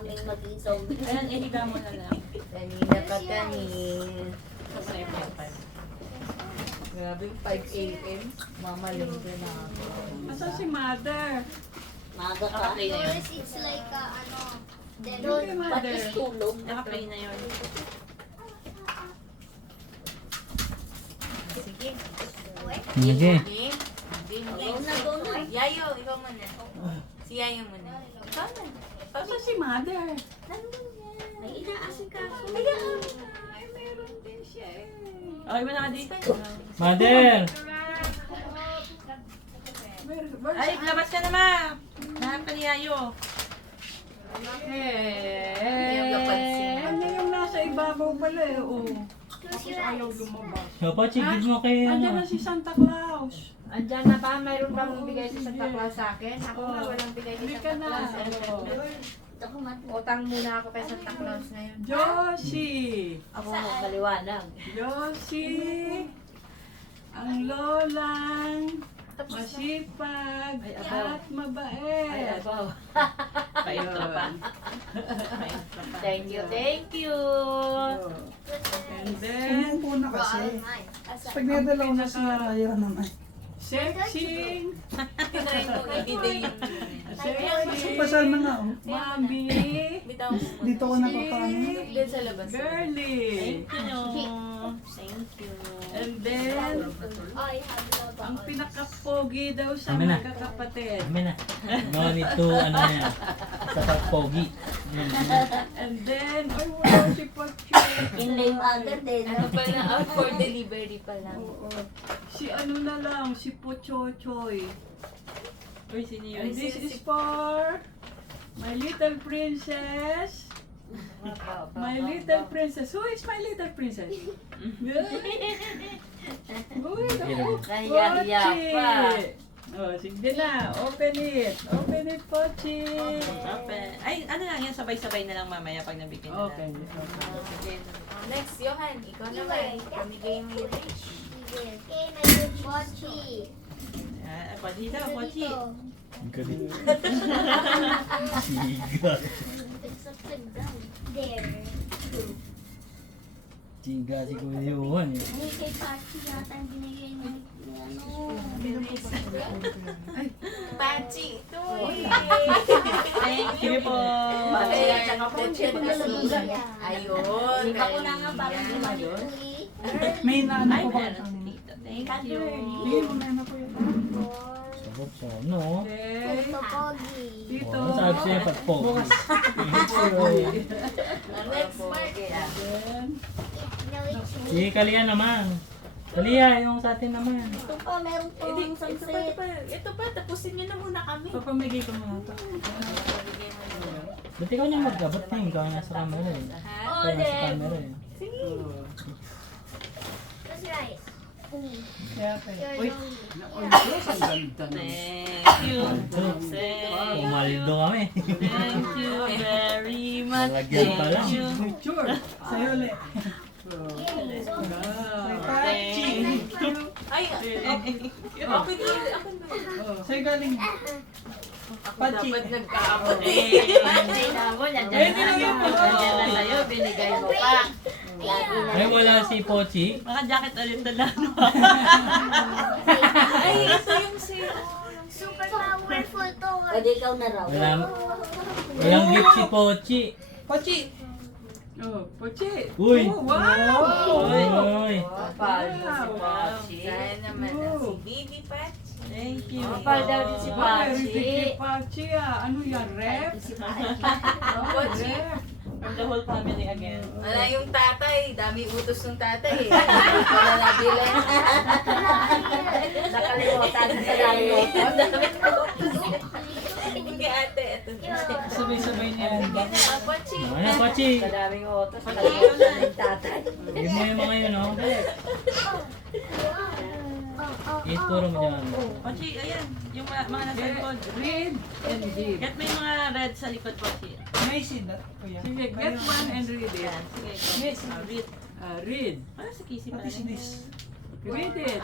kaming mag-isaw. Ayan, ihiga mo na lang. Kanina pa kami. Tapos na yung 5. Grabe, 5 a.m. Mamalinggo na ako. Asan si mother? Maga ka. Naka-play na yun. It's like Doon, Hindi, pati mother. tulog. Naka-play na yun. Sige. Sige. Go na, go na. Yayo, ikaw muna. Si Yayo muna. Ikaw na. Asan si mother? May inaasikaso. Ay, meron din siya eh. Okay ba na dito? Mother! Ay, labas ka na, ma! Nahanap ka ni Yayo. Yung napansin. Ano yung nasa ibabaw pala eh, oh. Tapos ayaw lumabas. Papa, chigid mo kay Andiyan na ano. si Santa Claus. Andyan na ba? Mayroon bang bigay sa Santa Claus sa akin? Ako nga walang bigay Hindi kay ka Santa na. Claus. Ito ko mat. Utang muna ako kay Santa Claus ngayon. Josie! Ako maliwanag. Josie! Ang lolang masipag at mabait. Paintro pa. Thank you, thank you. And then, Umupo na kasi. Pag nadalaw na siya, ayaw naman. sexing, Tinarin ko i-video yung sexing, Pasal na nga, oh. mommy, bitaw mo muna. Dito ko napapano. Doon sa labas. girly. Thank you. And then, ang pinaka-pogi daw sa Amin na. magkakapatid. Amin na. No need to, ano na yan. Sa pagpogi. And then, ay wala si Pachi. Inlay mother din. Ano pala? Out for delivery pa lang. Oo. Si ano na lang, si Pochochoy. Uy, sino yun? Ay, This si- is for my little princess. My little princess. Who is my little princess? Uy, naku, Nahiya-hiya pa. Oh, sige na. Open it. Open it, Pochi. Open. Ay, ano lang yan, sabay-sabay na lang mamaya pag nabigyan na Okay. Sige. Next, Johan. Ikaw naman. Pamigay mo yung rich. Pochi daw, Pochi. Ang galing. Chiga. There. Chiga si Kuya Johan eh. Ay, kay Pachi yata ang binigay ng ano. Pachi. Ito eh. Thank you po. Pachi Ay, at saka Pachi at Pachi. Ayun. Lima ko na nga parang Ayan. lima dito eh. May naano Ay, ko ba? meron dito. Thank you. Hindi mo na ano ko yun. Sabog sa ano. Okay. Ito, Pogi. Dito. Oh, sabi sa'yo pagpogi. Next, Mark. Then, Sige, Kalia naman. Kalia, yung sa atin naman. Ito pa, meron pa ang sunset. Ito pa, tapusin niyo na muna kami. papamigay ko muna ito. Ba't ikaw niya mag-abot na yun? Ikaw nga sa camera eh. Ha? Ikaw nga sa camera eh. That's right. Kaya kayo. Uy. Thank you. Pumaldo kami. Thank you very much. Lalagyan pa lang. Thank you. Sure. Sa'yo ulit. Thank you. Ay, okay din. Ako na. Sa'yo galing. Ako dapat nagkaabot eh. Ay, namo, nandiyan Pwede na. lang yun. Nandiyan na sa'yo, binigay mo pa. Lagi na. Ay, wala si Pochi. Naka-jacket ulit na lang. Ay, ito yung zero. Super powerful to. Pwede ikaw na raw. Walang gift si Pochi. Pochi! Oh, Pochi. Uy! Oh, wow! Uy! Papal daw si Pachi. Sana naman na si Oh. Baby Pachi. Thank you. Kapal daw din si Very Pachi. big Pachi ah. Ano yan, rep? Si Pachi. Oh, Pochi. rep. From the whole family again. Wala yung tatay. Dami utos ng tatay eh. Wala nabili. Nakalimutan sa nakalimutan. Hindi ate. Ito na. Sabay-sabay niya yan. Ah, Pachi. Ano, Pochi? Sa daming otos, nakalimutan ng tatay. Give mo yung mga yun, oh. Eat puro mo dyan. Pochi, ayan. Yung mga nasa likod. Read and give. Get mo yung mga red sa likod, Pochi. May sindat, kuya. Sige, get one and read it. Ayan. Sige, Yes. Read. Read. Ano sa kisi What pala? is this? Read it.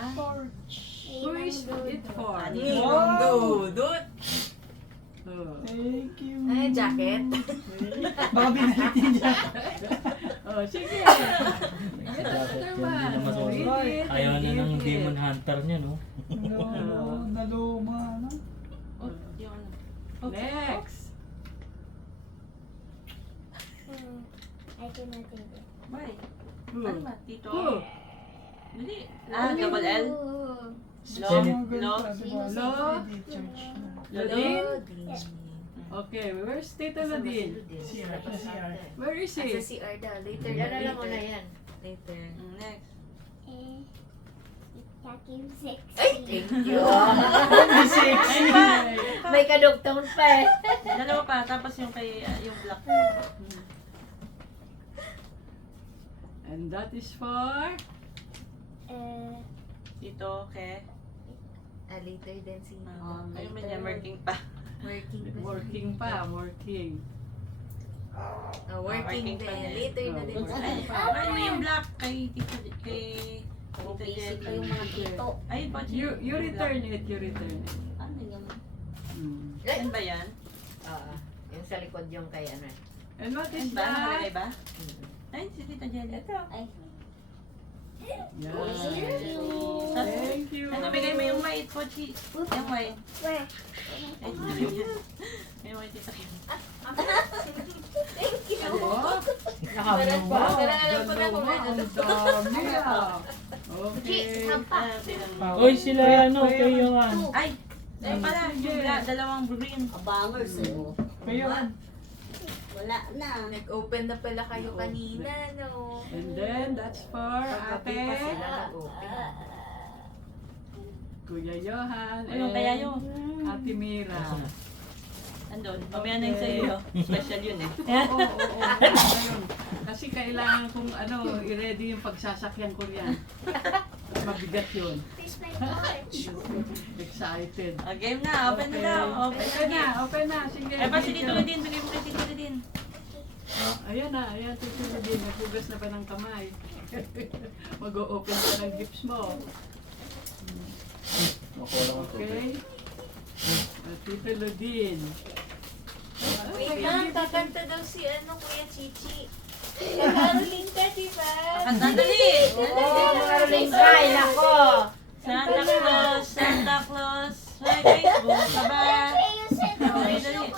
Who is it for? Dudut. Oh. Thank you. Ay, jacket. Baka binalik niya dyan. Oh, sige. Dapat yan, hindi na masusunod. Read it Ayaw and na ng give it. demon hunter niya, no? Naluma, no? Oh, yung ano. Next. I cannot take it. Why? Who? Ano ba? Tito? Who? Dali. Ah, double L? Lo. Lo. Lo. Lodin? Okay, where's Tito Lodin? CR. Where is Sa he? CR daw. Later. Ano lang mo na yan? Later. Next. Eh, Kakim sexy. Ay, thank you. Ay, pa! May kadugtong pa eh. Dalawa pa, tapos yung kay, yung black. And that is for? Tito, ke. Later din si Ayun man yan, working pa. Working. Working pa, working. Working pa din. din. Later na din. Ay, ay, may yung black kay Tito, kay Tito Basic Jetty. yung mga tito. Ay, pa, You return it, you return it. Ano yung Hmm. Yan ba yan? Oo. Yung sa likod yung kay ano eh. And what Yan is ba? Nakalagay that? ba? Ay, si Tito Jelly. Ito. Ay, Yeah. thank you. Thank you. Ano, bigay mo yung white, Pochi. Yung white. Where? Ay, yung white ito. Oh, Nakablong ba? Alam ko na kung dalawa, ano. ang dami ah. Okay. Ah, tingnan mo. Oy, sila ano, kayo yung ano. Ay! Ayun pala, yung dalawang green. Abangers eh. Kayo, Wala na. Nag-open na pala kayo kanina, no? And then, that's for Kagabi pa sila Ate, nag-open. Kuya Johan, Ano kaya yun? Ate Mira. Andun. Mamaya na yung sa'yo yun. Special yun eh. Oo. Ayun. Kasi kailangan kong i-ready yung pagsasakyan ko yan. Mabigat yun. Taste my torch. Excited. Game na. Open na daw. Open na. Open na. Sige. Eh, pa si Tito din. Bigay mo kay Tito din. Ayan na, ayan, Tito din. Naghugas na pa ng kamay. Mag-o-open ka ng gifts mo. Okay? Tito Lodin. Wait lang, kakanta daw si Kuya Chichi. Caroline ka, diba? Kanta dali. Caroline Kai, nako. Santa Claus. Santa Claus. May Facebook. Baba. Dali, dali.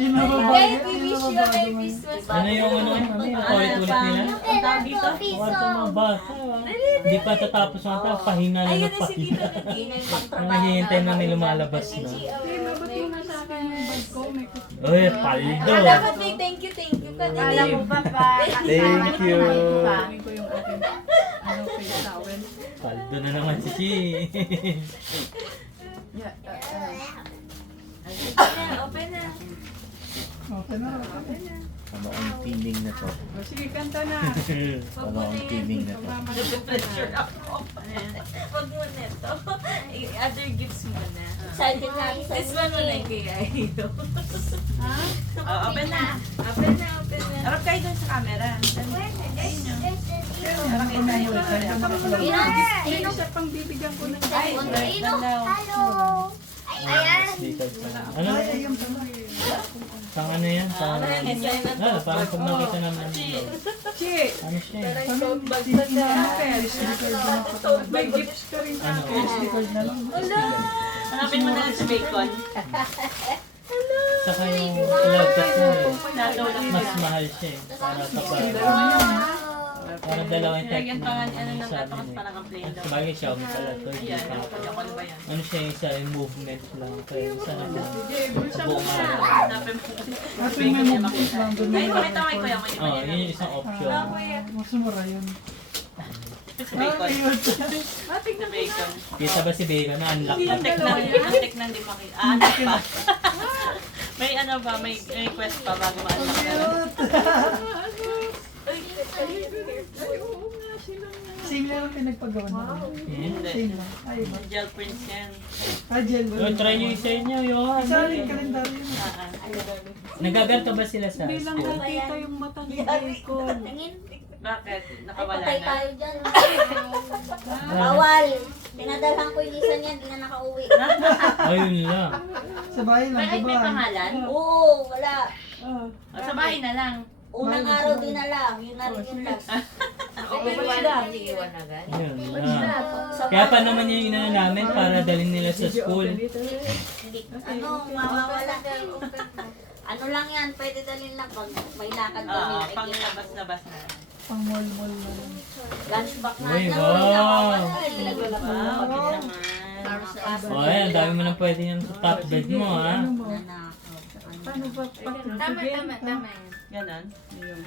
Guys, we wish you a Merry Christmas. Ano yung ano yun, mami? Ulit-ulit nila? Ang tawag dito? Kawasan mga bata. Hindi pa tatapos ang tao, pahina na Ayun ng na si Tito pahina. Lodin. Naghihintay na may lumalabas na. Hey, mabot mo na sa akin yung bag ko. May Uy, paldo! Dapat may thank you ka Kala din. mo pa pa. Thank you. kunin ko yung aking face towel. Paldo na naman si Chi. Yeah, Open na. Okay na. Ano ang tining na to? sige, kanta na. Ano ang tining na to? Pressure ako. Wag mo na ito. Other gifts mo na. Excited na ako sa This one mo na kay Aido. Open na. Open na, open na. Harap kayo dun sa camera. Ayun nyo. Harap kayo tayo. Sino siya pang bibigyan ko ng Ay, Hello. Ayan. Ano? Ay, ayun pala. Pang ano yan? Pang... Ah, parang pag nakita naman. Chi! Ano siya eh? May gifts ka rin sa akin. Na lang. Hanapin mo na lang si Bacon. Saka yung laptop mo eh. Natulog Mas na. mahal siya eh. Para kapag... Para dalawang type Nilagyan pa nga ano ng sabi katakas niya. parang ang plain At daw. sabagay Xiaomi pala to. Hindi Ayan, pa. ano ba yan? Ano siya yung isa yung movement lang. Kaya isa na lang. Sige, bulsa mo Buong na. araw. Hanapin mo. At yung may movement lang doon. Ay, pakita ko kay Kuya. May Oh, yun yung isang option. Mas mura yun. Si Bacon. Ayun. Si Bacon. Kita ba si Bacon na unlock na? Ang teknan di makita. Ah, ano pa? May ano ba? May request pa bago ma-unlock ka lang. Ay, oo nga, sila nga. Same lang ang pinagpagawa na. Hindi. Same lang. Ay, iba. Gel prints yan. Gel. Oh, try nyo yung sa inyo, Johan. Isa rin kalendaryo yun. Nagaganto ba sila sa Hindi lang school? nakita yung mata ni Bacon. Tingin. Bakit? Ay, Nakawala patay na. tayo dyan. Bawal. Pinadalhan ko yung isa niya, di na nakauwi. Ayun lang. Sa bahay lang, May diba? pangalan? Oo, wala. Oh. Sa bahay na lang. Unang araw din na lang, yun na rin yung last. Okay, wala iiwan agad. Ayun, Kaya pa naman yung inano namin para dalhin nila sa school. Hindi, mawawala. Ano lang yan, pwede dalhin lang pag may lakad kami. Oo, pang labas-labas na. Pang mall-mall na lang. Lunchbox na Uy, lang. wow! Wow, cute naman. O, ayan, dami mo na pwede yung top bed mo, ha? Ano mo? Nanakaw. Paano ba patutugin? Tama. Ganon.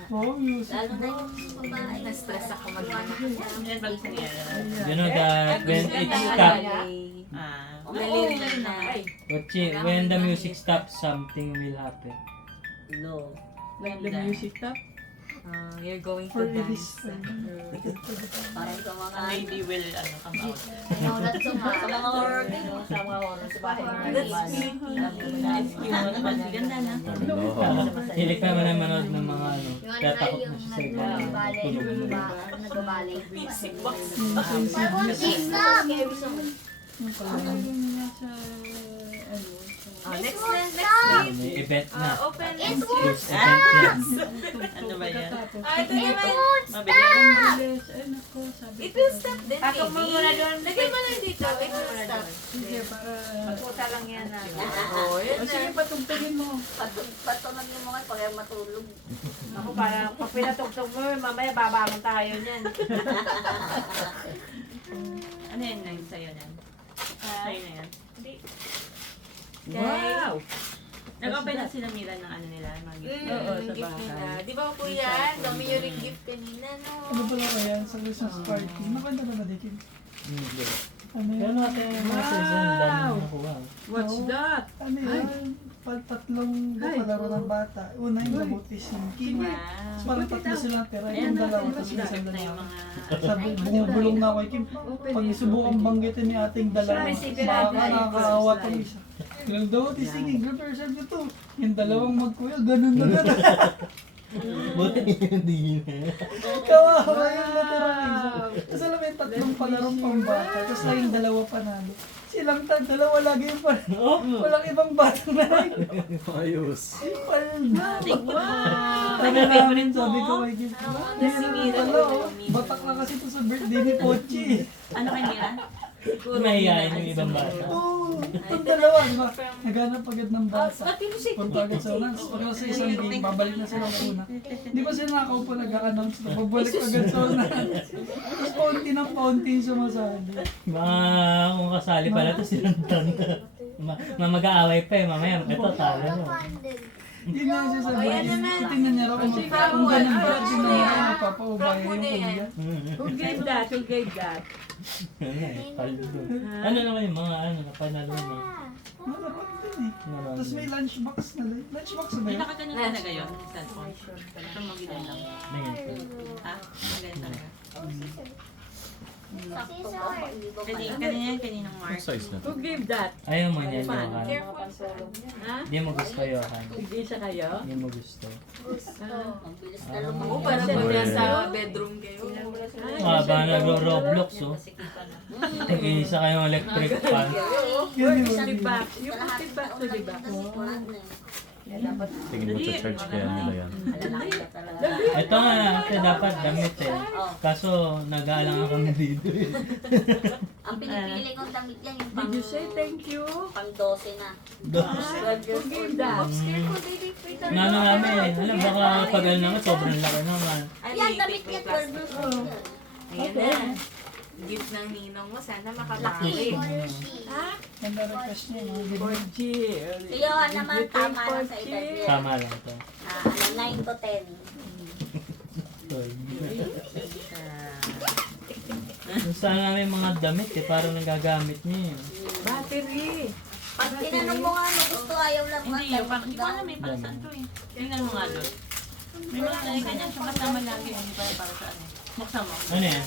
Wow, music. Lalo na yung babae. Na-stress ako Yan ba gusto niya? You know that when it stops, Umaliri na. when the music stops, something will happen. No. Like the music top? You're going For to release. Parang sa mga... A lady will come out. No, that's sa mga horror din. Sa mga oras sa bahay. It's cute. Ganda na. Hilig pa naman manood ng mga ano, kaya takot na siya sa iba. Tulog. Nagbabalay. Music box. Ano yung nasa, ano, Next. May event na. Open. First event yan. Ano ba yan? Ito naman. Mabilis. Ay, nako, sabi It ko. will stop din, Patok mo muna doon. Lagyan mo lang dito. It will stop. Sige, para... Puta lang yan ah. Oh, yun O, sige, na. patugtugin mo. Patunog yung mga pag matulog. Ako para pag pinatugtog mo, mamaya babangon tayo niyan. Ano yan na yung sa'yo yan? Sa'yo na yan? Wow! Nag-open na sila Mira ng ano nila, mga gift. Oo, sa Gift bahay. nila. Di ba kuya? Dami yung ring gift kanina, no? Ano pala kaya sa Christmas party? Nakanta na ba dito? Hindi. Ano Pero yun? natin yung mga season, dami na nakuha. What's that? Ano yun? Tatlong palaro ng bata. Una yung labutis yung king. Wow. Tapos parang tatlo silang tira. Ayan Yung na, dalawa, mas tapos yung isang na yung dalawa. mga... Sabi, bumubulong na ako kay Kim. Pag subukan banggitin ni ating dalawa, baka nakakaawa itong isa. Yung daw, sige, grab yourself ito. Yung dalawang magkuya, ganun na ganun. Buti hindi na. Kawawa yung natira ng isa. Tapos alam mo yung tatlong palarong pambata, tapos lang yung dalawa panalo. Silang dalawa lagi yung panalo. Walang ibang batang na lang. Ayos. Sabi namin, sabi ko kay Kim, batak na kasi ito sa birthday ni Pochi. Ano kay Mira? Mahihayin yung ibang bata. Oo, itong dalawa, di ba? Naghanap agad ng bata. Punta agad sa unan. Pag nasa isang game, babalik na sila sa una. Di ba sila nakaupo nag-a-announce na babalik agad sa unan. Tapos paunti ng paunti yung sumasali. Mga kung kasali pala ito silantan. Mag-aaway pa eh, mamaya ito talo mo. Yun nga siya sabi. Titingnan niya raw kung ganun ba. Tingnan niya raw magpapaubaya yung kuya. Who gave that? Who gave that? Ano naman yung mga ano, napanalo mo? Malapag din eh. Tapos may lunchbox na lang. Lunchbox ba May yun? nakaganon talaga yun, yung cellphone. Ito mo ginan lang. Ha? Magayon talaga. Sakto ba? Hindi ba Kanina yan, kaninang Mark. Size na Who gave that? Ayaw mo niyan, Fun. Johan. Ha? Hindi mo gusto, Johan. Hindi siya kayo? Hindi mo gusto. Ang bilis na Oo, lumabas. parang muna sa bedroom kayo. Ba nagro-Roblox, oh. Tig-isa kayong electric fan. Yun yun. Yung box. Yung puti box na diba? Tingin mo sa church kaya nila yan. Ito nga, ito dapat damit eh. Kaso nag-aalangan kami dito eh. Ang pinipili kong damit yan, yung Did you say thank you? pang 12 na. Who gave that? Nano namin eh. Alam, baka pag ano naman, sobrang laki naman. Yan, damit niya, 12 years old. Ayan na. Gift ng ninong mo. Sana makabalik. Ang request niya, mga ganun. 4G. Si Johan naman, tama na sa edad niya. Tama lang ito. 9 to 10. Sana namin mga damit eh, parang nagagamit niya eh. Battery. Pag tinanong mo nga ano gusto, ayaw lang Hindi, yung parang, hindi ko alam eh, para saan to eh. Tingnan mo nga doon. May mga ganyan siyang kasama lagi, hindi pa para saan eh. Buksan mo. Ano yan?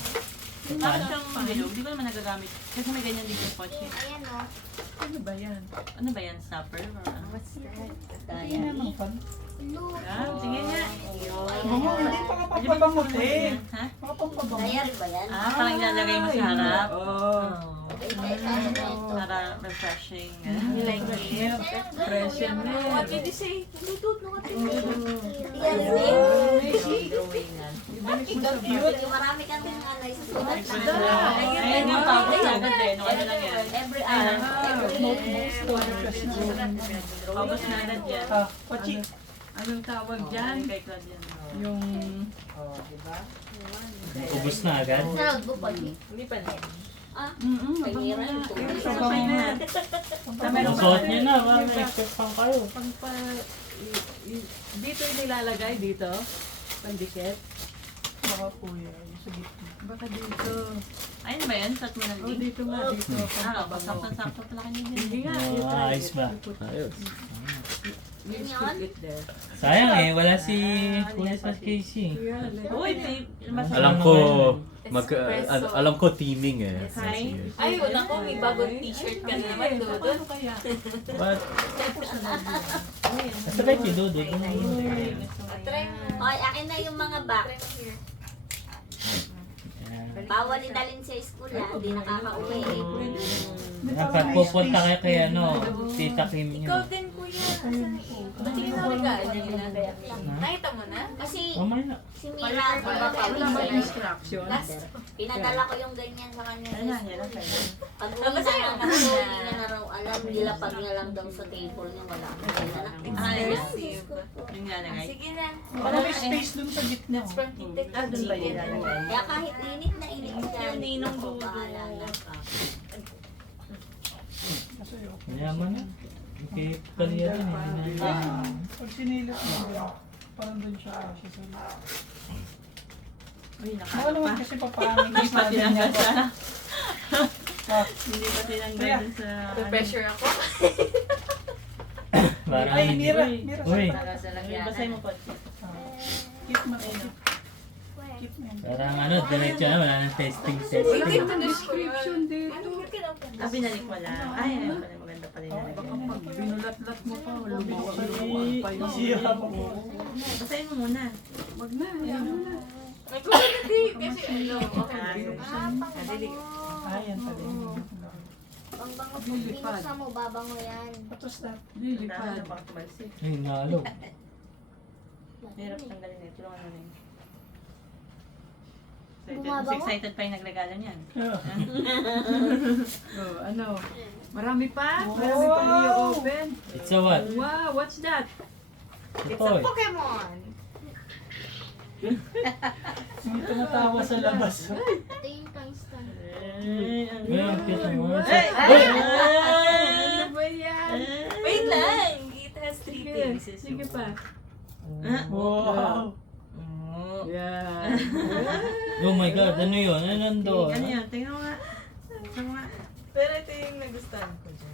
Bakit siyang bilog? Hindi ko naman nagagamit. Kasi may ganyan dito yung poche. Ayan o. Ano ba yan? Ano ba yan? Stopper? Or ano? Hindi naman pan. Ah, tingin nga. Bango, hindi pa kapapabangutin. Ha? Kapapabango. Diary ba yan? Ah, parang ilalagay mo sa harap. Oh. Oh. Para refreshing. You like it? Fresh and What net. did you say? Lutut no ka Marami kang isusulat na. Ayun nga, tapos agad eh. Nung ano lang yan. Every Tapos na agad yan. Anong tawag dyan? Kay Claude yan. Yung... Ubus na agad. Hindi pa na. Pangiran. Sabay na. Suot niyo na, ba? May expect pang kayo. Dito yung nilalagay, dito. Pandikit. Baka po yan. Sa gitna. Baka dito. Ayun ba yan? Sat mo ng Oh, link? dito nga, dito. Sakto pala kanina. Hindi nga, you Oh, try ayos it. ba? You put- Ayos. you put it there. Sayang eh, wala si Kuya sa Casey. Yeah, like- Uy, may masarap. Alam ko, Espresso. alam ko teaming eh. Hi. Ay, wala ko. May bagong t-shirt ka na naman, Paano Dudut. kaya? What? Nasabay si Dodo. Try mo. Oy, akin na yung mga back. Try mo here. Bawal idalhin sa school hindi nakaka-uwi eh. Dapat pupunta kayo kay ano, Tita Kim Ikaw niyo. din, kuya. Pati yung regalo nila. Nakita mo na? Kasi Mamaya na. si Mira, Wala ba instruction? pinadala ko yung ganyan sa kanya. Ayun na, yan ang pwede. Pag uwi na lang ako, hindi niya na raw alam. Nilapag niya lang daw sa table niya. Wala akong dala. Expensive. Yung nilalagay. Sige na. Para may space dun sa gitna. That's from Tita Doon ba yung Chicken. nilalagay? Kaya kahit init na init siya, Yung ninong ako dulo. bahala na. Mayaman na. Okay, kaliya rin eh. Pag sinilip mo, parang dun siya siya sa... Uy, Baka nakala naman pa. kasi papaangin Hindi pa tinanggal sa... Ah, Hindi pa tinanggal Kaya. dun sa... Pressure ako. Parang ay, hindi. Mira, Uy. Mira, Uy. Basay mo po. keep mo. Keep mo. Parang ano, diretso na, wala nang testing. Wala Hindi bang ko na description dito? Ah, binalik mo lang. Ay, ayun pala, maganda pala yung Baka nalagay. pag binulat-lat mo pa, lumawa pa yung... Siya po. Basahin mo muna. Wag na, yan mo na. May hindi. Kasi ano, okay. Ayan pala. Ang bango pag binuksan mo, babango yan. Patos na. Lilipad. Ay, nalo. Hirap tanggalin eh. Tulungan mo na yun. Bumabango? Mas excited pa yung naglagala niyan. Oh, ano? Marami pa? Marami pa i-open? It's a what? Wow, what's that? It's Ito a eh. Pokemon. May tumatawa sa labas. Ito yung Kingston. Well, cute naman. Ay! Ano ba yan? Wait lang. It has 3 Sige, things. sige pa. Wow. Yan. Oh my God, ano yun? Ano nandun? Ano yun? Tingnan mo nga. Tingnan mo nga. Pero ito yung nagustuhan ko dyan.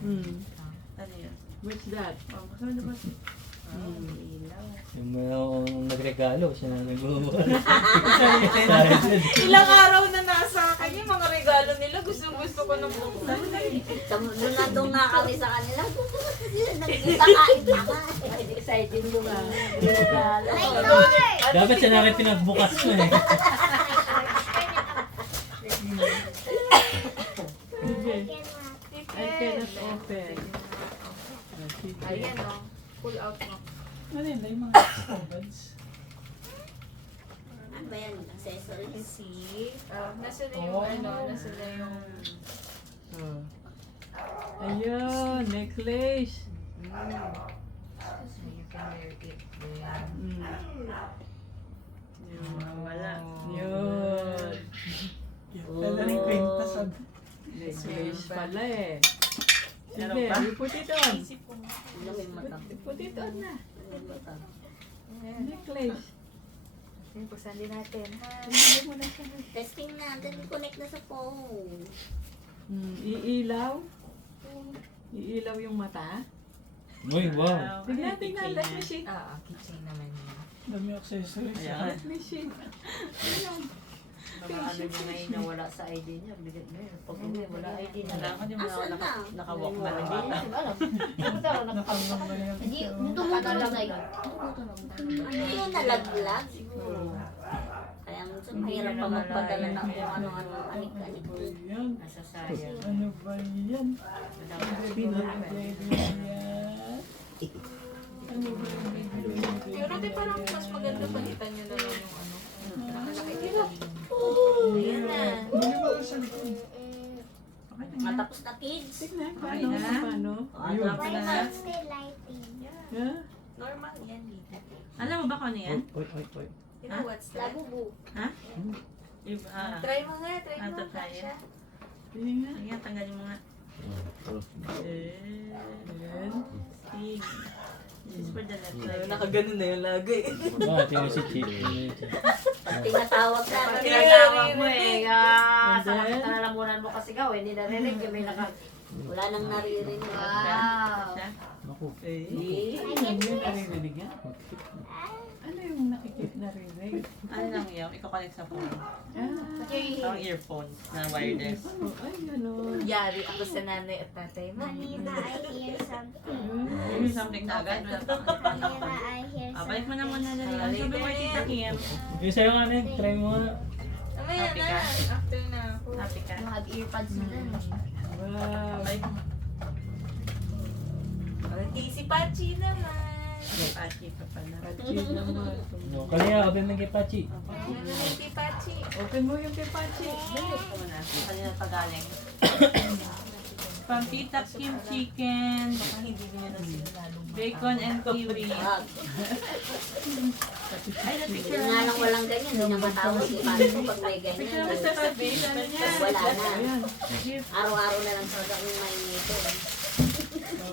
Ano yun? What's that? Oh, baka mo diba? Yung mga nagregalo, siya na nag-uwan. Ilang araw na nasa akin yung mga regalo nila. Gusto ko na buksan. Doon nga kami sa kanila. Nagkakain pa ka. Excited mo nga. Dapat siya namin pinagbukas ko eh. Sige. I cannot open. Ayan o. Pull out mo. Ano yun? Yung mga ovens. Ano ba yan? Accessories? See? Nasa na yung ano, nasa na yung... Ayun, necklace. You can wear it. Ayan. Wala. Yun. Talagang kwenta sa... Necklace pala eh. Meron Sige, pa? you put it on. Ano may mata? Put it on na. May mata. Necklace. Buksan din natin. Testing natin. Connect na sa phone. Iilaw. Iilaw yung mata. Uy, wow. Tignan, tignan. Let me see. Keychain naman yun. Dami accessories. Ayan. Let me see. Ayan. Mga ano niya ngayon na wala sa ID niya, bigat mo yun. Pag hindi, wala ID na Wala lang. ko, di mo Asan na? naka-walk na rin Hindi bata. niya alam. Pumunta lang, Nakanggang na yan. Hindi, tumutunog na yun. Ano yung nalaglag? Kaya minsan Mahirap pa magpadala ng kung ano-ano anik-anik. Yan. Nasasayang. Ano ba yan? Pero di parang mas maganda palitan nyo na lang yung ano. Nakalaki dito. Ayan na. Bili mo lang sa likod. Matapos na kids. Tignan, paano? Ayun. Wala pala na. Yeah. Normal yan dito. Alam mo ba kung ano yan? You know what's that? Labubu. Try mo nga, try mo. Ito tayo. Kasha. Tingnan. Ayan, tanggalin mo nga. Sige. This is for the left side. Nakaganon na yung lagay. Ah, tingnan si Chip. Pag tinatawag na. Pag tinatawag mo eh. And Sa then? nalalamunan mo kasi gaw, hindi narinig. Yung may wala nang naririnig. Wow. Siya. Naku. Ano yung naririnig yan? Ano yung naririnig? Ano lang yun? Iko-connect sa phone. Ah, Ang earphones na wireless. ay, gano'n. Yari ako sa nanay at tatay mo. Manila, I hear something. Maybe something na agad. Wala pa kang Manila, I hear balik mo na muna dali. Ang Later. sabi mo kay Tita Kim. Yung sa'yo nga rin, try mo nga. Mamaya Happy na. ka? After na ako. Happy ka. Mag-earpads sila. Wow. Balik mo. Okay, si Pachi naman. Pachi pa pala. Pachi naman. No, kaya open ng kay Pachi. Ayan na si Pachi. Open mo yung kay Pachi. Ito muna. Kanina pa galing. From Tita Kim chicken, Baka hindi niya na sila lalong bacon and kiwi. Ay, na picture Nga lang walang ganyan. Hindi na matawag si Paano ko pag may ganyan. Picture mo sa tabi. Ano niya? Wala na. Ayan. Araw-araw na lang sa gawing may nito.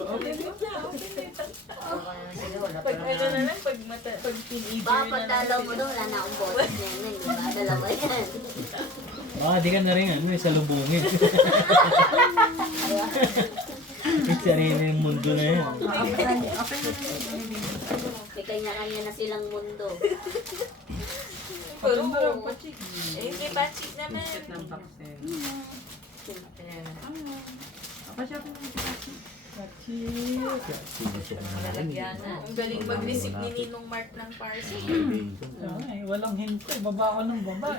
Open mo na. Open mo. Pag ano na lang, pag teenager Baka na pag lang. dalaw mo daw, wala na akong boses niyan. Diba? Dalawa yan. Baka di ka na rin ano, salubungin. Yung sarili yung mundo na yan. May kanya-kanya na silang mundo. Pero, eh, si Pachi naman. Biscuit ng boxen. Apa siya po ng Pachi. Lalagyan na. Ang galing mag-receive ni Ninong Mark ng parcel. Ay, walang hintay. Baba ako ng baba.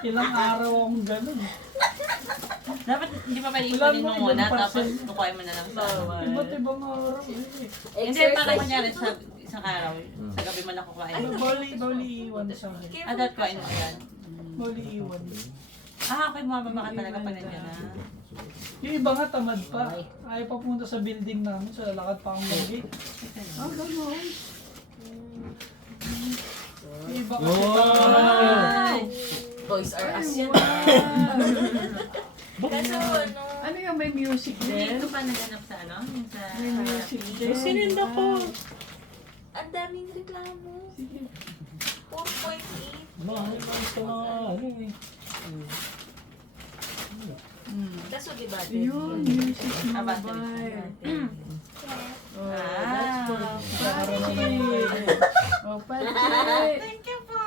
Ilang araw akong ganun. Dapat hindi pa pwede Wala ikunin mo mo, muna, ibang tapos parcel. kukuha mo na lang sa Iba't ibang araw. Eh. Hindi, para kunyari sa isang araw, sa gabi mo lang kukuhain. Bawli iwan sa akin. Dapat kuhain mo yan. Bawli iwan. Okay, bumababa ka talaga pag nandiyan na. Yung iba nga tamad pa. Ayaw pa punta sa building namin. So lalakad pa akong mag-gate. Ah, gano'n. Yung iba kasi Wow! Boys are us yan. Kaso ano, Ano yung may music Hindi din? ko pa naganap sa ano, yung sa... May music din. Sininda ko. ang daming reklamo. 4.8. Mahal pa sa mga ano eh. Kaso diba, Yun, music Abante. mobile. Oh, Ah. that's for Pachi. Oh, Pachi. Thank you po!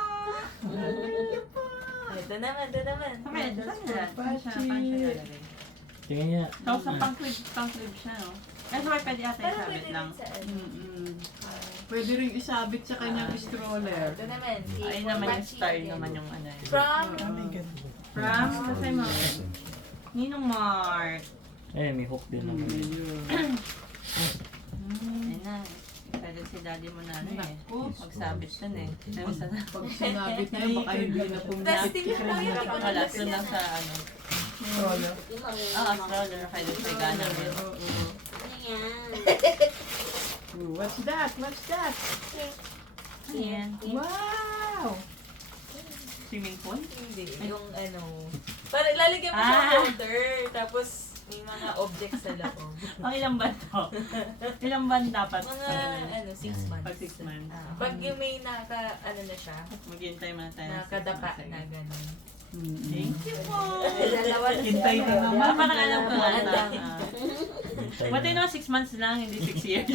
Ito naman, ito naman. Kamay, doon siya. Pachi. Tingnan niya. Tapos sa pang-clip siya, no? Kasi pwede ata Pero isabit pwede lang. rin sa ano. Mm-mm. Pwede rin isabit sa kanyang stroller. Ito naman, si Ayun naman yung Pachi star again. naman yung ano yun. From Kami ganun. From, kasi mo, Ninong Mark. Eh, may hook din naman. Ayun na. Pwede si daddy mo na ano eh. Magsabit dun eh. Pag sinabit na yun, baka hindi na pumapit. testing mo yun, hindi ko Wala, na dun lang sa ano. Wala. Yung marunong. Stroller, pwede sa gana rin. Ano yan? What's that? What's that? Ayan. Wow! Swimming pool? Hindi, yung ano, para lalagyan mo siya ng holder, tapos may mga objects sa loob. Ang ilang ban to? Ilang ban dapat? Mga, ano, 6 months. Pag 6 months. Pag yung may ano na siya, Maghintay muna tayo ng 6 nakadapa months. na gano'n. Thank you po! Dalawa na Hintay na naman. Parang alam ko nga. Buti naman 6 months lang, hindi 6 years.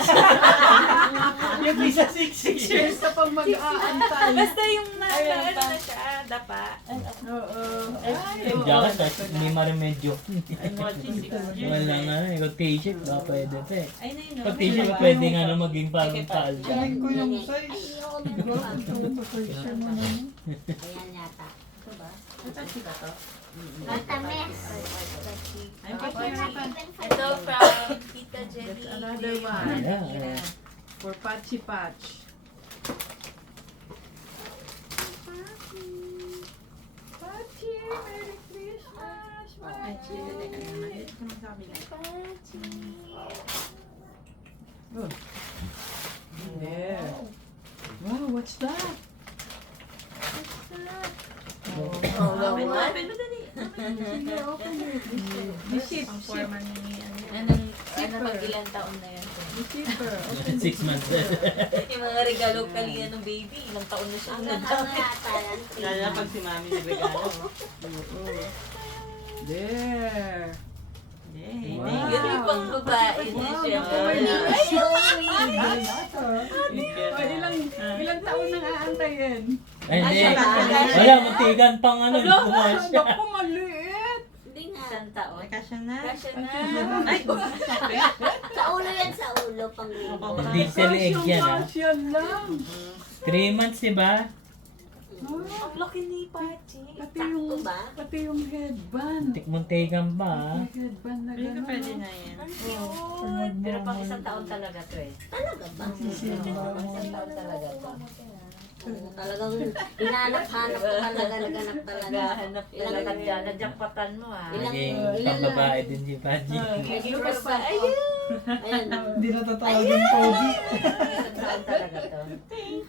Yung isa 6 years na pang mag-aantay. Basta yung ano na siya, dapa. Oo. Yung jacket, tapos may maremedyo. I'm watching 6 years. Wala nga na, yung t-shirt, baka pwede pa eh. Ay, na yun. Pag t-shirt, pwede nga na maging parang taal siya. Galing ko yung size. Ay, hindi ako meron pa. Ito mo naman. Ayan yata. Ito ba? Ito ba to? Matamis. Ay, pagkirapan. Ito from Tita Jenny. That's another one. Yeah. For Patchy Patch. Patchy, Merry Christmas! Ay, chili na ano na. Ito naman sa kabila. There. Wow, what's that? Open mo, open mo dali. Sige, open it. The ship, Ang ship. forma ni ano. Ano pag ilang taon na yan? The shipper. 6 months. Yung mga regalo kanina ng baby, ilang taon na siya. Hanggang ano yata yan? Lalo na pag si mami nagregalo. There. Yay. Wow. Thank Yun yung pang babae na Wow, siya. naku, wala. Ay, Ilang taon nang aantayin? Ay, hindi. Kasya. Wala, matigan pang ano. Bukas siya. Naku, maliit. Hindi nga. isang taon. Ay, kasya na. Kasya na. Ay, Sa ulo yan, sa ulo. Pang Diesel egg yan, ha? Kasya lang. 3 months, diba? Ang laki ni Pachi. Pati yung headband. Tikmuntigan ba, ha? May headband na hindi ka gano'n. pwede na yan. Ang cute. Pero pang isang taon talaga to eh. Talaga ba? Isang taon talaga to. Oo, talagang hinahanap-hanap ko talaga, naghanap talaga. Naghahanap talaga dyan. Najakpatan mo ah. Ilang- Naging pambabae din si Paji. Naging first time ko. Ayun. Hindi natatawag yung Pogi. Isang taon talaga to.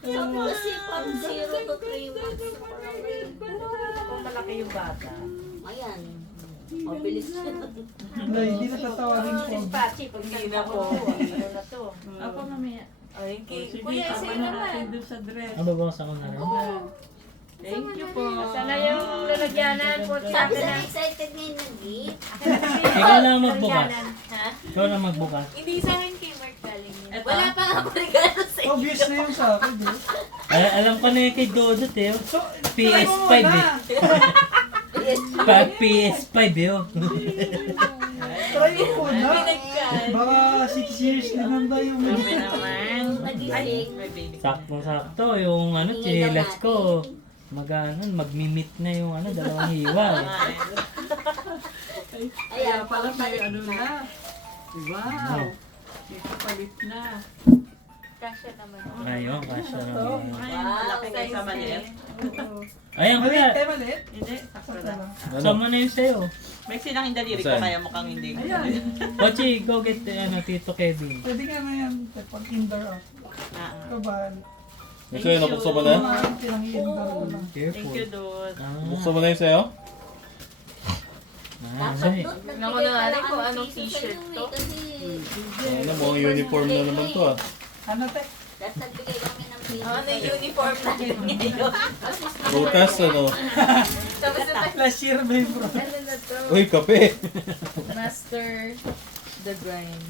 So, kasi from 0 to 3 months na parang may... Kung malaki yung bata. Ayan. Mabilis siya. Hindi natatawag yung Si Pogi. Pachi, pag Hindi isang na taon po. mo, ano na to. Apo, mamaya. Ay, Sige, kuya, tama sa'yo na naman. natin doon sa dress. Ano ba sa ko na rin? Thank you po. Sana yung lalagyanan po sa Sabi akin sa na. excited ngayon ng gift. Ikaw lang magbukas. Ha? Ikaw lang magbukas. Hindi sa akin kay Mark galing yan. Eto. Wala pa ako regalo sa iyo. Obvious na yun sa akin, eh. Ay, alam ko na yung kay Dodot eh. So, PS5 try mo eh. muna. Pag PS5 eh. Oh. Try mo muna. Pinagkaan. Baka 6 years din nanda yung Grabe naman. Nagising. May baby. Saktong-sakto yung ano, chinelas ko. Mag-mimit na yung ano, dalawang hiwa. Eh. Kaya pala may ano na. Wow. Wow. Ikapalit na. Kasya naman. Ayun, kasya naman. Ay, malaki kayo sa maliit. Ayan, Maliit kuya. eh, maliit. Hindi, sakto lang. Sama na yun sa'yo. May silang yung daliri ko, Saan? kaya mukhang hindi. Ayan. Pochi, go get Tito Kevin. Pwede nga na yan. Pag indoor out. Ah, Ikaw ba? Yung sa'yo, nabuksan mo na? Pinang indoor ko lang. Thank Careful. you, Dot. Buksan mo na yung sa'yo? Dapat Ay. doon, Tingnan mo nagbigay na pa rin lang kung ang anong piso t-shirt sa'yo to. Kasi, Ano, mukhang uniform na naman to ah. Ano te? dahil nagbigay kami ng piso Ano yung sa'yo. uniform natin ngayon? Prutas ano? Tapos na Last year ba yung bro? Ano na to? Uy, kape! Master the grind.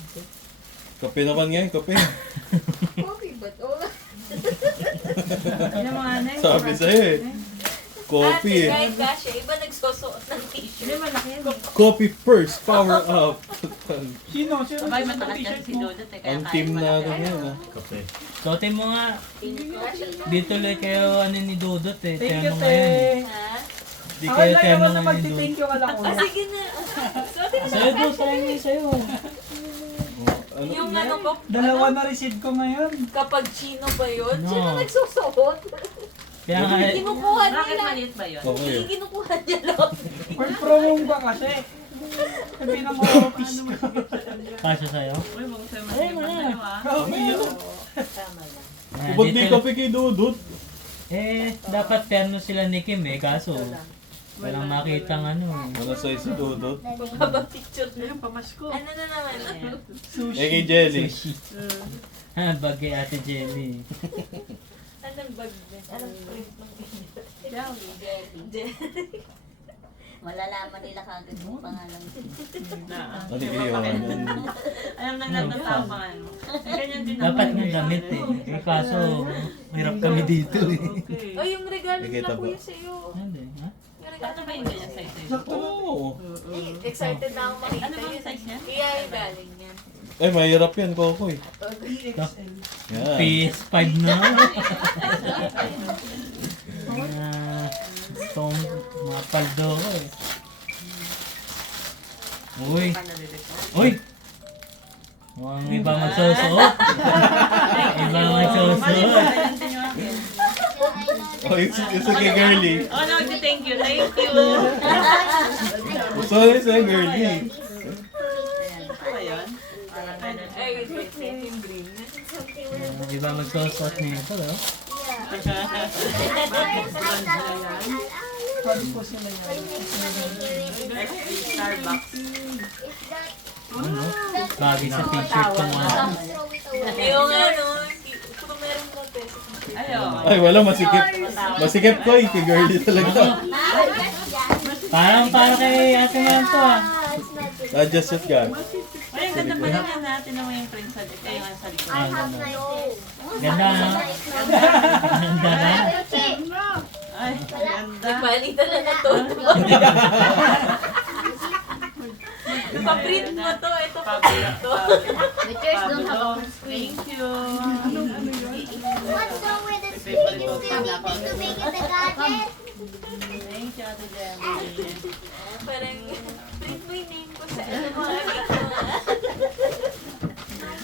Kape naman ngayon, kape. Coffee ba to? Ano mga anay? Sabi sa'yo eh. Coffee eh. Kahit kasya, iba nagsusuot ng Hindi, t-shirt. malaki yan. Coffee first, power up. Sino? Sino? Sabay, Sino matakas yan t-shirt si mo? Dodot eh. Kaya Ang kaya team na malaki. ano yan ah. Kape. Sotin mo nga. Kasya. Dito lang kayo ano ni Dodot eh. Thank you, Terno te. ngayon eh. Ha? Di Ako kayo lang terno naman na ngayon ni Dodot. magti-thank you ka lang Ah, kuya. sige na. Sa'yo do, sa'yo sa'yo. Ano? Yung ano ko, Dalawa na receive ko ngayon. kapag chino ba yun? No. Sino nagsusuot? Kaya nga, Kinukuha Bakit nila. maliit ba yun? Okay. Hindi kinukuha niya lang. For promo ba kasi? Sabi ng office ko. kasya sa'yo. Uy, huwag sa'yo maliit tayo ah. Tama lang. Ah, Ba't di dito- kape kay Dudut? Eh, dapat terno sila ni Kim eh. Kaso, walang makitang ano eh. Ano size si Dudut? Baba picture na. Ayun, pamasko. Ano na naman? Eh kay Jelly. Sushi. Ah, bagay Ate Jelly. Anong bag na? Anong print ng Jelly. Malalaman nila kagad yung pangalan. Na, Ano kayo? alam lang natin ang tao pangalan mo. Ganyan din Dapat naman. nga damit eh. Eh kaso, hirap kami dito eh. Okay. Oh, yung regalo Nakita nila ba? kuya sa'yo. Hindi, ha? Yung regalo Ano ba yung ganyan size eh? Sakto na. Oo. Excited na ako makita Ano ba yun. yung size niya? Kaya yung galing yan. Eh, mahirap yan, Kokoy. EXL. Yan. PS5 na. Ah, paldo ko eh. Uy! Uy! Mukhang iba magsusuot. Iba magsusuot. Oh, it's okay, girly. Oh, no, thank you. Thank you. It's a girly. Ito ba yun? Ay, yung green. Iba magsusuot nito, no? Sabi ko sila yan. Starbucks. Ano? Bagay sa t-shirt ko mga. Yung ano, kung meron ka peso. Ayaw. Ay, wala, masikip. Masikip ko, kay girly talaga. Parang kay Ate Man to ah. Na-adjust yun ka. Ay, ang ganda pala nga natin naman yung print sa likod. Yung sa likod. Ay, ganda na. Ganda na. Ay, ganda. Nagpalitan na na to. Pa-print mo to. Ito pa-print to. Pictures don't have a Thank you. What's wrong with the screen? You still need me to make it the garden? Thank you, Ate Demi. Parang print mo yung name ko sa ano mga ito.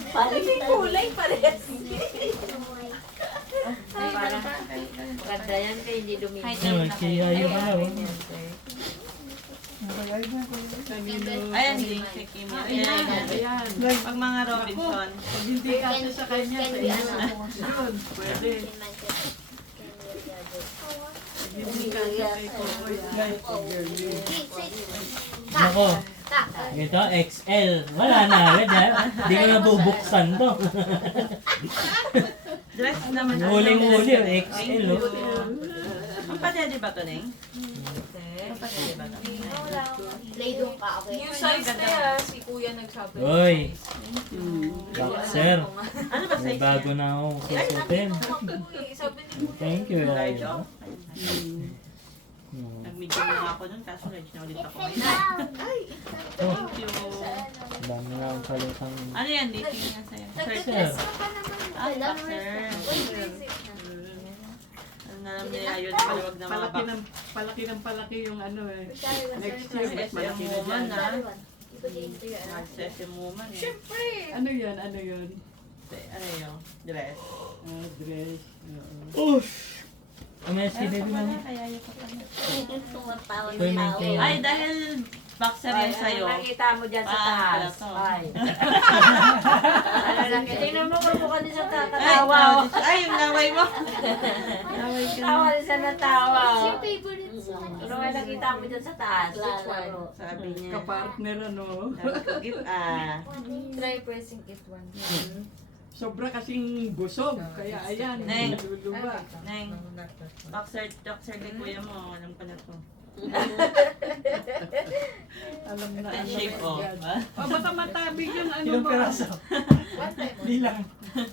Parang may kulay parehas. Maganda yan kaya hindi Oh, dumingin. kaya yun pala oh. Ayan, hindi. Si Kimi. Ayan. Pag mga Robinson. Pag hindi kasi sa kanya, sa isa. Yun, pwede. Hindi kasi kay Coco yan. Nako. Ito, XL. Wala na. Hindi ko na bubuksan to. Dress naman. Huling-huli, XL oh. Ang padede ba ito, Neng? Ang padede ba ito? Play doon ka, okay? Yung size na yan, si kuya nagsabi. Uy! Boxer. Ano ba May size bago niya? na akong susutin. Sabi ni kuya. Thank you, Large, Yayo. oh. Nag-medium na ako dun, kaso large na ulit ako ngayon. Oh, Thank you. dami na akong kalitang... Ano yan? Dating nga sa'yo. Nagdadress ka pa naman. Ah, boxer. Ano na lang nila yun, maluwag na mga Palaki yung ano eh. Next box. year, mas malaki na Woman dyan. na. Mag-session woman eh. Siyempre. Ano yun? Ano yun? Ano yun? Dress. Dress. Oo. MSC, baby mami. Kaya yun pa pala. Tumatawag Uy, may kayo. Ay, dahil boxer yan sa'yo. Nakita mo dyan sa Ah, taas. pala to. Ay. Tingnan mo kung mukha din sa Ay, tatatawa. ay, yung naway mo. Tawa din siya na tawa. Your favorite song? Ano nga nakita mo dyan sa taas? Which one? Sabi niya. Kapartner ano. Sabi ko, give Try pressing it one. Sobra kasing busog. Kaya ayan. Neng. Luluwa. Neng, boxer kay kuya mo. Alam ko na to. Alam na. Ten ano shape, ba oh. yan. Ba? Baka matabig yung ano Ilang ba? peraso? Bilang.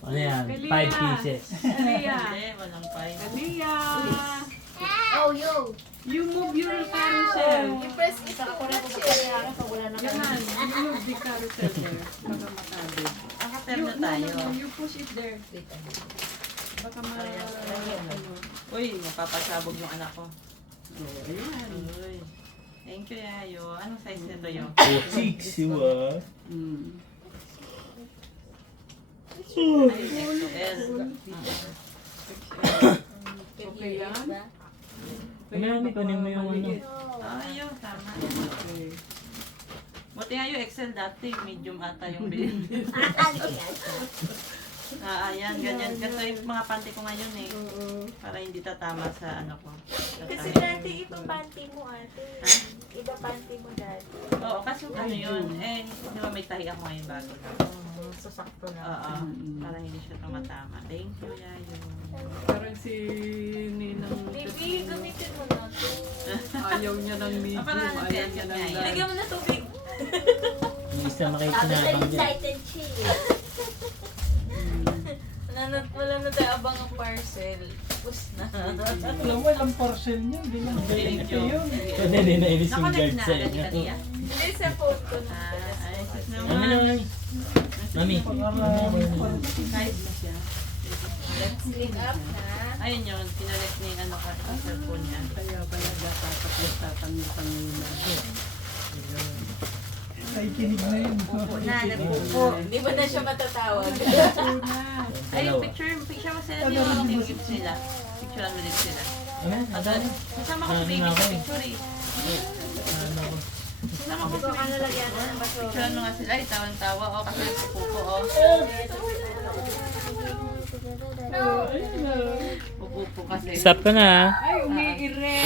Ano yan? 5 pieces. Kalia. Hindi, walang pie. Kalia. Oh, yo. You move your carousel. I-press it Saka ko na po kaya pag wala na Ganan. You move the carousel there. Baka matabig. Nakater You, na tayo. no, you push it there. Baka ano. Uy, mapapasabog yung anak ko. Oh, ayan. Uy. Thank you, Yayo. Anong size nito yun? Oh, siwa. Mm. Ay, XL. Okay lang? Mami, kunin mo yung ano. Ayun, tama. Okay. Buti nga yung XL dati, medium ata yung bilhin. Ayan, ganyan. Kasi yung mga panty ko ngayon eh. Para hindi tatama sa ano ko. Kasi dati iba panty mo ate. Iba panty mo dati. Oo, kasi ano yun. Eh, di ba may tahi ako ngayon bago lang. So, sakto na. Oo, para hindi siya tumatama. Thank you, Yayo. Parang si Ninang Baby, gamitin mo na to. ayaw niya ng medium, parang ano, ayaw niya ng kaya- Lagyan mo na tubig. Yung isa Sabi na makikinabang dyan. excited siya eh. Wala na tayo abang ang parcel. Tapos na. Alam mo, ilang parcel niya. Bilang Thank you. yun. Pwede din na ibig yung Nakonect guard na sa agad inyo. ka niya? Hindi sa phone ko na. Ay, sus Mami naman. naman. Mami. Kahit na siya. Let's link up na. Ayun yun, pinarek ni ano ka sa cellphone niya. Kaya pala dapat Ay, kinig na yun. Hindi ba na siya matatawag? Ay, picture mo sila din yung mga gift sila. Picturean mo din sila. Kasama ko sa baby sa picture eh. Kasama ko sa baby sa picture. Picturean mo nga sila, itawan-tawa o kasi pupo o. Pupo kasi. Stop ka na. Ay, umiire.